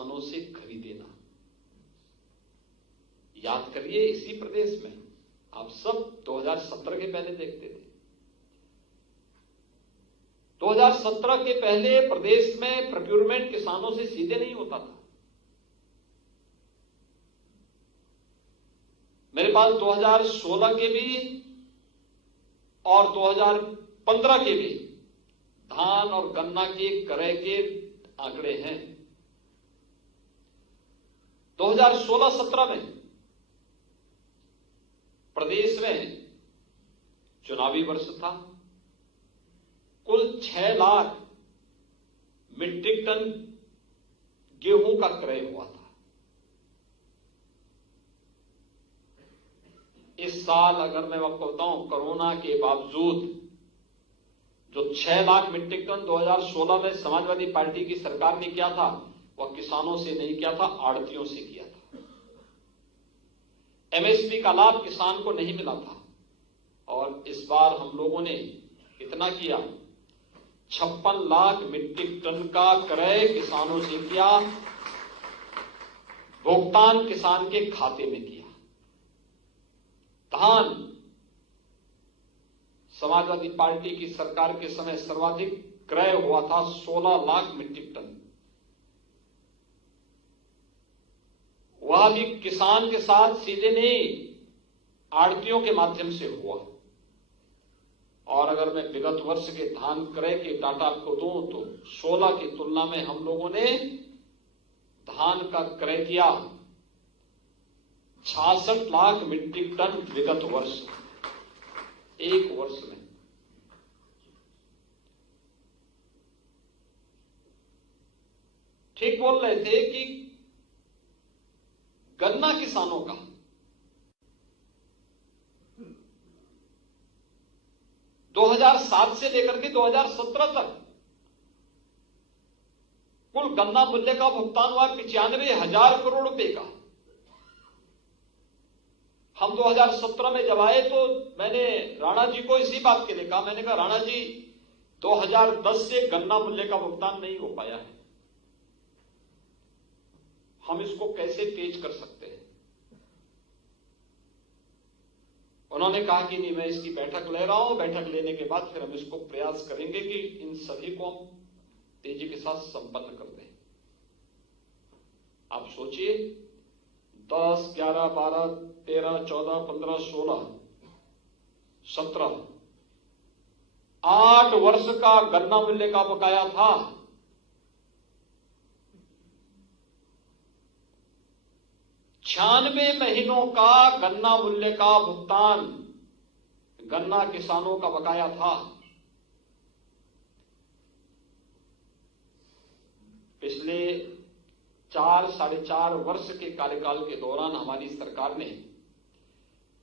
किसानों से खरीदे ना। याद करिए, इसी प्रदेश में आप सब 2017 के पहले देखते थे। 2017 के पहले प्रदेश में प्रोक्योरमेंट किसानों से सीधे नहीं होता था। मेरे पास 2016 के भी और 2015 के भी धान और गन्ना के क्रय के आंकड़े हैं। 2016-17 में प्रदेश में चुनावी वर्ष था। कुल 6 लाख मीट्रिक टन गेहूं का क्रय हुआ था। इस साल अगर मैं आपको बताऊं, कोरोना के बावजूद जो 6 लाख मीट्रिक टन 2016 में समाजवादी पार्टी की सरकार ने किया था, वह किसानों से नहीं किया था, आड़तियों से किया था। एमएसपी का लाभ किसान को नहीं मिला था। और इस बार हम लोगों ने कितना किया? 56 लाख मीट्रिक टन का क्रय किसानों से किया, भुगतान किसान के खाते में किया। धान समाजवादी पार्टी की सरकार के समय सर्वाधिक क्रय हुआ था, 16 लाख मीट्रिक टन। वह भी किसान के साथ सीधे नहीं, आड़तियों के माध्यम से हुआ। और अगर मैं विगत वर्ष के धान क्रय के डाटा आपको दूं तो 16 की तुलना में हम लोगों ने धान का क्रय किया 66 लाख मीट्रिक टन विगत वर्ष, एक वर्ष में। ठीक बोल रहे थे कि गन्ना किसानों का 2007 से लेकर के 2017 तक कुल गन्ना मूल्य का भुगतान हुआ 95,000 करोड़ रुपए का। हम 2017 में जब आए तो मैंने राणा जी को इसी बात के लिए कहा, मैंने कहा राणा जी 2010 से गन्ना मूल्य का भुगतान नहीं हो पाया है, हम इसको कैसे तेज कर सकते हैं? उन्होंने कहा कि नहीं, मैं इसकी बैठक ले रहा हूं, बैठक लेने के बाद फिर हम इसको प्रयास करेंगे कि इन सभी को हम तेजी के साथ संपन्न कर दें। आप सोचिए, 10, 11, 12, 13, 14, 15, 16, 17, 8 वर्ष का गन्ना मूल्य का बकाया था। छियानवे महीनों का गन्ना मूल्य का भुगतान गन्ना किसानों का बकाया था। पिछले 4-4.5 वर्ष के कार्यकाल के दौरान हमारी सरकार ने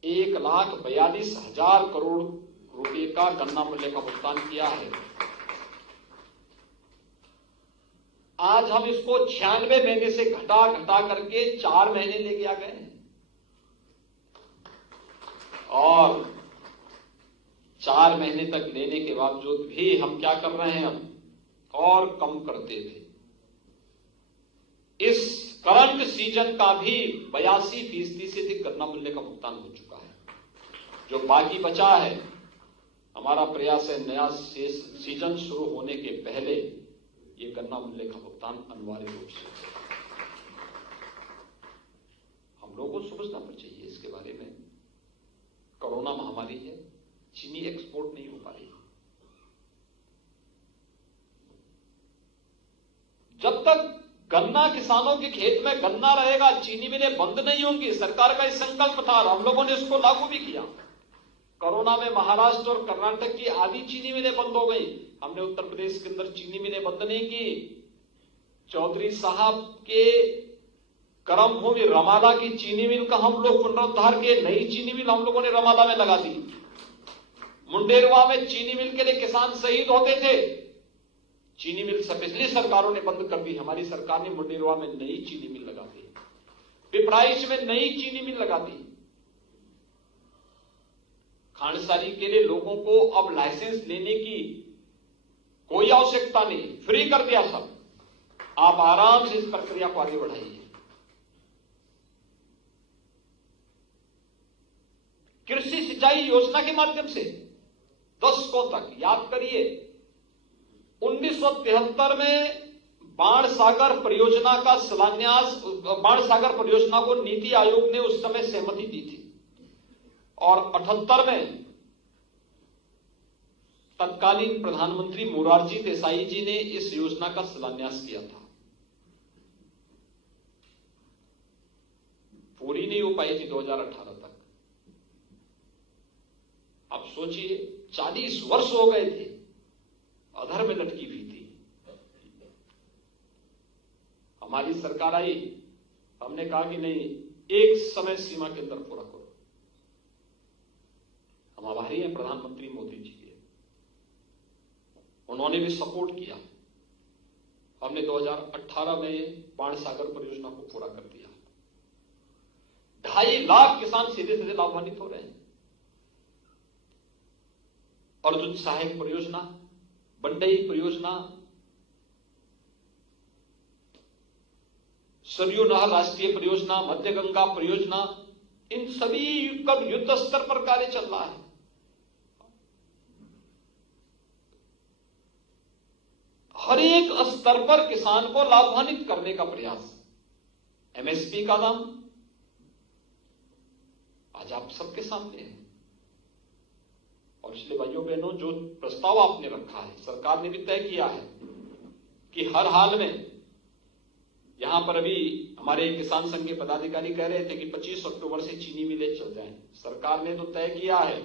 1,42,000 करोड़ रुपए का गन्ना मूल्य का भुगतान किया है। आज हम इसको 96 महीने से घटा करके 4 महीने लेके आ गए हैं और 4 महीने तक लेने के बावजूद भी हम क्या कर रहे हैं, हम और कम करते थे। इस करंट सीजन का भी 82% से अधिक गन्ना मूल्य का भुगतान हो चुका है। जो बाकी बचा है, हमारा प्रयास है नया सीजन शुरू होने के पहले ये गन्ना मूल्य का भुगतान अनिवार्य रूप से। हम लोगों को समझना चाहिए इसके बारे में। कोरोना महामारी है, चीनी एक्सपोर्ट नहीं हो पा रही। जब तक गन्ना किसानों के खेत में गन्ना रहेगा, चीनी मिलें बंद नहीं होंगी। सरकार का इस संकल्प था, हम लोगों ने इसको लागू भी किया। कोरोना में महाराष्ट्र और कर्नाटक की आधी चीनी मिलें बंद हो गई, हमने उत्तर प्रदेश के अंदर चीनी मिलें बंद नहीं की। चौधरी साहब के कर्मभूमि रमाला की चीनी मिल का हम लोग पुनरुद्धार किए, नई चीनी मिल हम लोगों ने रमाला में लगा दी। मुंडेरवा में चीनी मिल के लिए किसान शहीद होते थे, चीनी मिल पिछली सरकारों ने बंद कर दी, हमारी सरकार ने मुंडेरवा में नई चीनी मिल लगा दी, पिपराइच में नई चीनी मिल लगा दी। खांडसारी के लिए लोगों को अब लाइसेंस लेने की कोई आवश्यकता नहीं, फ्री कर दिया सब। आप आराम से इस प्रक्रिया को आगे बढ़ाइए। कृषि सिंचाई योजना के माध्यम से दशकों तक, याद करिए 1973 में बाण सागर परियोजना का शिलान्यास, बाण सागर परियोजना को नीति आयोग ने उस समय सहमति दी थी और 78 में तत्कालीन प्रधानमंत्री मोरारजी देसाई जी ने इस योजना का शिलान्यास किया था। पूरी नहीं हो पाई थी 2018 तक। अब सोचिए 40 वर्ष हो गए थे, अधर में लटकी हुई थी। हमारी सरकार आई, हमने कहा कि नहीं, एक समय सीमा के अंदर पूरा करो। हम आभारी हैं प्रधानमंत्री मोदी जी के, उन्होंने भी सपोर्ट किया। हमने 2018 में बाण सागर परियोजना को पूरा कर दिया। 2.5 लाख किसान सीधे सीधे लाभान्वित हो रहे हैं। अर्जुन सहायक परियोजना, बंडई परियोजना, सरयू नहर राष्ट्रीय परियोजना, मध्य गंगा परियोजना, इन सभी का युद्ध स्तर पर कार्य चल रहा है। हर एक स्तर पर किसान को लाभान्वित करने का प्रयास। एमएसपी का दाम आज आप सबके सामने है और इसलिए भाइयों बहनों, जो प्रस्ताव आपने रखा है, सरकार ने भी तय किया है कि हर हाल में, यहां पर अभी हमारे किसान संघ के पदाधिकारी कह रहे थे कि 25 अक्टूबर से चीनी मिलें चल जाएं। सरकार ने तो तय किया है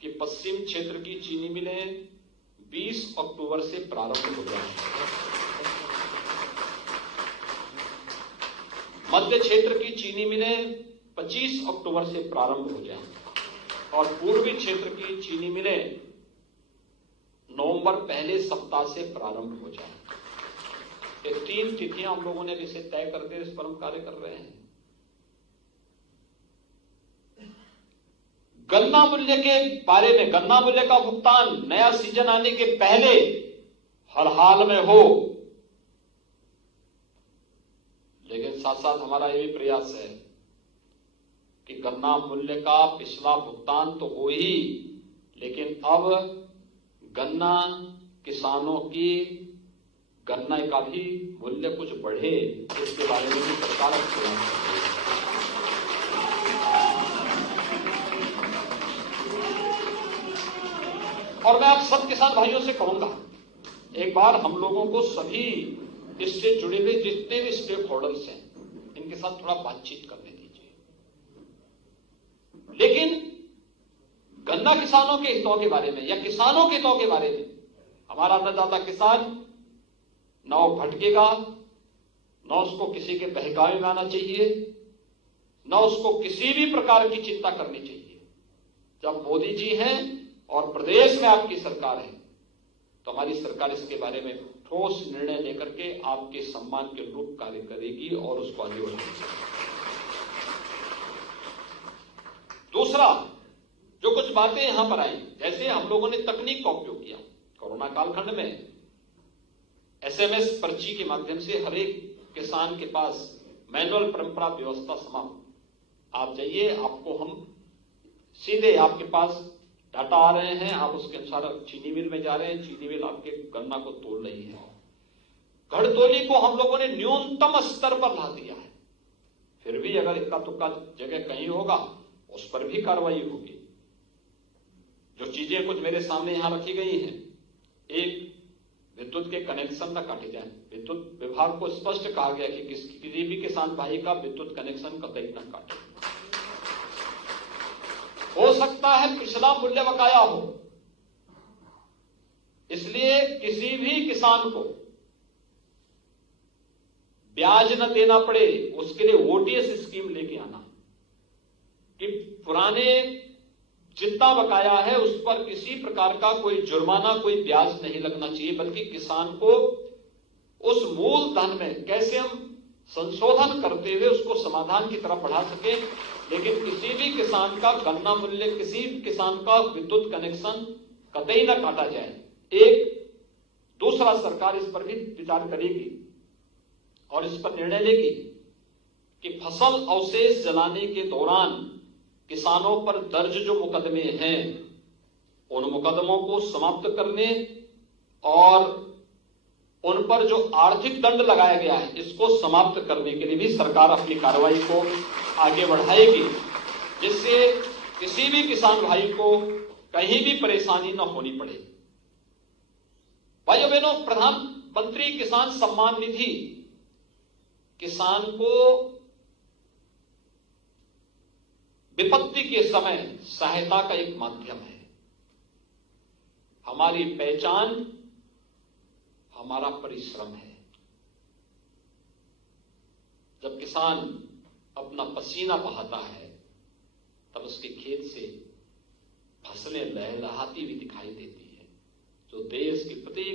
कि पश्चिम क्षेत्र की चीनी मिलें 20 अक्टूबर से प्रारंभ हो जाएं, मध्य क्षेत्र की चीनी मिलें 25 अक्टूबर से प्रारंभ हो जाएं और पूर्वी क्षेत्र की चीनी मिलें नवंबर पहले सप्ताह से प्रारंभ हो जाएं। ये 3 तिथियां हम लोगों ने इसे तय करके इस पर हम कार्य कर रहे हैं। गन्ना मूल्य के बारे में, गन्ना मूल्य का भुगतान नया सीजन आने के पहले हर हाल में हो, लेकिन साथ साथ हमारा यह भी प्रयास है कि गन्ना मूल्य का पिछला भुगतान तो हो ही, लेकिन अब गन्ना किसानों की गन्ना का भी मूल्य कुछ बढ़े, इसके बारे में भी सरकार प्रयास कर रही है। और मैं आप सब किसान भाइयों से कहूंगा, एक बार हम लोगों को सभी इससे जुड़े हुए जितने भी स्टेक होल्डर्स हैं, इनके साथ थोड़ा बातचीत करने दीजिए। लेकिन गन्ना किसानों के हितों के बारे में या किसानों के हितों के बारे में हमारा अन्नदाता किसान न वो भटकेगा, न उसको किसी के बहकावे में आना चाहिए, न उसको किसी भी प्रकार की चिंता करनी चाहिए। जब मोदी जी हैं और प्रदेश में आपकी सरकार है, तो हमारी सरकार इसके बारे में ठोस निर्णय लेकर के आपके सम्मान के अनुरूप कार्य करेगी और उसको आगे बढ़ाएगी। दूसरा, जो कुछ बातें यहां पर आई, जैसे हम लोगों ने तकनीक का उपयोग किया कोरोना कालखंड में, एसएमएस पर्ची के माध्यम से हर एक किसान के पास मैनुअल परंपरा व्यवस्था समाप्त। आप जाइए, आपको हम सीधे आपके पास डाटा आ रहे हैं, आप उसके अनुसार चीनी मिल में जा रहे हैं, चीनी मिल आपके गन्ना को तोल रही है। घड़तोली को हम लोगों ने न्यूनतम स्तर पर ला दिया है। फिर भी अगर इक्का तुक्का जगह कहीं होगा, उस पर भी कार्रवाई होगी। जो चीजें कुछ मेरे सामने यहां रखी गई हैं, एक, विद्युत के कनेक्शन न काटे जाए। विद्युत विभाग को स्पष्ट कहा गया कि किसी भी किसान भाई का विद्युत कनेक्शन कतई न काटे। हो सकता है पिछला मूल्य बकाया हो, इसलिए किसी भी किसान को ब्याज न देना पड़े, उसके लिए ओटीएस स्कीम लेके आना कि पुराने जितना बकाया है उस पर किसी प्रकार का कोई जुर्माना, कोई ब्याज नहीं लगना चाहिए, बल्कि किसान को उस मूल धन में कैसे हम संशोधन करते हुए उसको समाधान की तरफ बढ़ा सके। लेकिन किसी भी किसान का गन्ना मूल्य, किसी भी किसान का विद्युत कनेक्शन कतई न काटा जाए। एक दूसरा, सरकार इस पर भी विचार करेगी और इस पर निर्णय लेगी कि फसल अवशेष जलाने के दौरान किसानों पर दर्ज जो मुकदमे हैं उन मुकदमों को समाप्त करने और उन पर जो आर्थिक दंड लगाया गया है इसको समाप्त करने के लिए भी सरकार अपनी कार्रवाई को आगे बढ़ाएगी, जिससे किसी भी किसान भाई को कहीं भी परेशानी न होनी पड़े। भाइयों बहनों, प्रधानमंत्री किसान सम्मान निधि किसान को विपत्ति के समय सहायता का एक माध्यम है। हमारी पहचान हमारा परिश्रम है। जब किसान अपना पसीना बहाता है तब उसके खेत से फसलें लहलहाती हुई दिखाई देती है, जो देश के प्रत्येक